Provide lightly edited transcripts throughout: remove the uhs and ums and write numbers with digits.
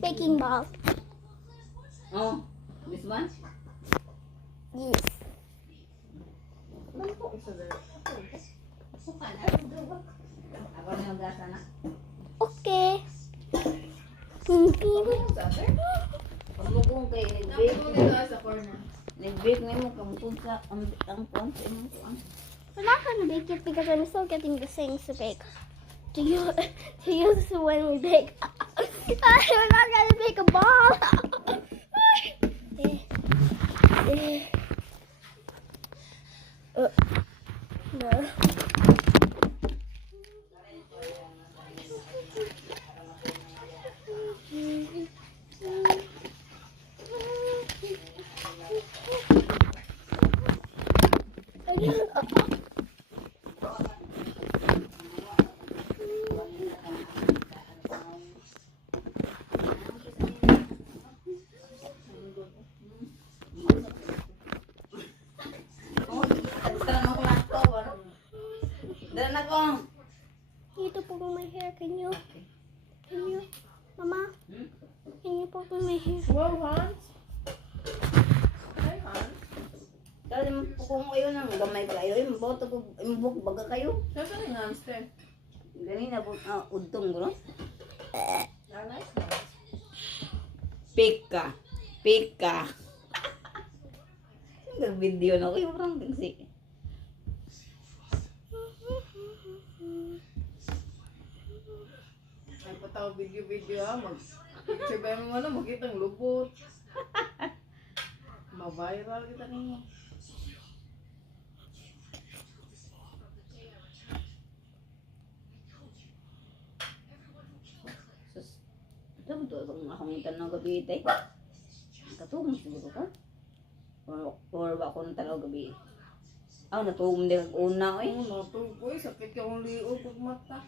Baking ball. Oh, this one? Yes. Ako na yung gasa na. Okay. Pagmukong kay nag-bake ngayon mo kamukong sa ang kuwan sa imong kuwan. We're not gonna bake it because I'm still getting the things to bake. To use when we bake. We're not gonna bake a ball. No. Dala na ko. You to pull my hair, can you? Mama? Can you pull my hair? Wow, Hans. Hi, Hans. Dali mo kung kayo nang gamay kayo, imbok baga kayo. Saan yung hamster? Ganina po, udtong ko. I like Hans. Pika. Nag-video na ko yung parang tingsi. Ay, pataw video ha. Mag-picture mo na, makita ang lubot. Ma-viral kita ninyo. Sus, ito ba ito itong makangitan ng gabi ito? Katulong siguro ka? Or ba ako ng talaw gabi? Natulong din ang una eh. Natukoy, sakit ka kong liog kong mata.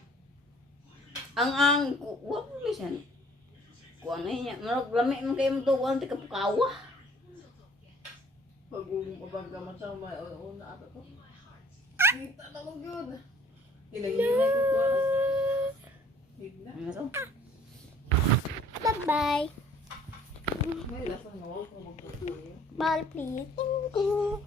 Ang wala mo siya. Kuha na niya. Marag lami mo kayo mo ito. Kuha na kapukawa. Pag umabagaman sa may una ata to. Kita na mo yun. Ilang yun ay kukuha. Higla. Ano to? Bye-bye. May lasang nawag kung magkukuha. Ball, please. Thank you.